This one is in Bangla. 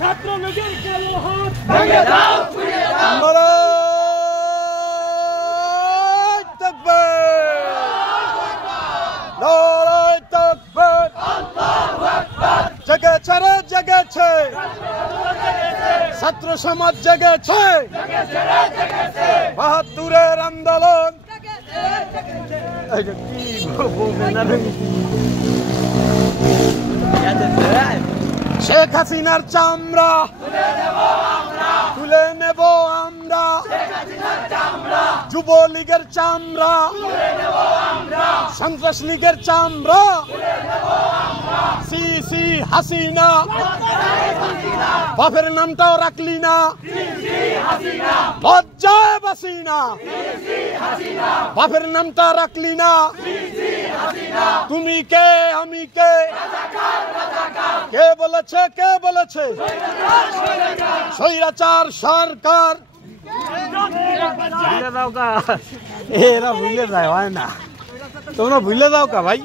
ছাত্রলীগের কালো হাত ভেঙে দাও পুড়িয়ে দাও নারায়ে তাকবীর নারায়ে তাকবীর আল্লাহু আকবার জেগেছে রে জেগেছে ছাত্র সমাজ জেগেছে বাহাত্তরের আন্দোলন শেখ হাসিনার চামড়া তুলে নেব আমরা যুবলীগের চামড়া সন্ত্রাস লীগের চামড়া সিসি হাসিনা বাপের নামটাও রাখলি না লজ্জায় বাসি না বাপের নামটা রাখলি না তুমি কে আমি কে কে বলেছে স্বৈরাচার সরকার এরা ভুলে যায় হয় না তোমরা ভুলে যাও কা ভাই